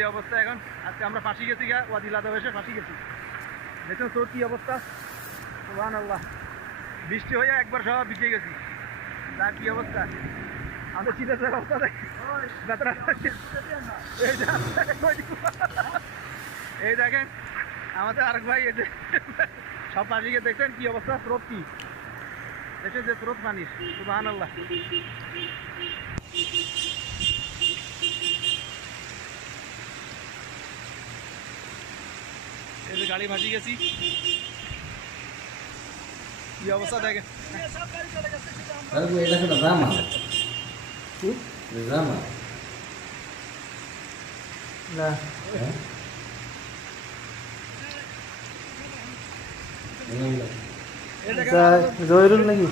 এই অবস্থা এখন আজকে আমরা ফাঁসি গেছি গা ওয়াদিলাদা এসে ফাঁসি গেছি। দেখুন তোর কি অবস্থা, সুবহানাল্লাহ। বৃষ্টি হয়ে একবার সব ভিজে গেছি। তার কি অবস্থা আমাদের শীতের অবস্থা দেখ। এই দেখেন আমাদের আরেক ভাই এই যে সব ফাঁসি গিয়ে দেখছেন কি অবস্থা, স্রোত কি দেখছেন যে স্রোত পানির, সুবহানাল্লাহ। এই যে গাড়ি ভাসি গেছি, কি অবস্থা দেখেন। এটা একটা ড্রামা ড্রামা না এই দেখেন জহিরুল নাকি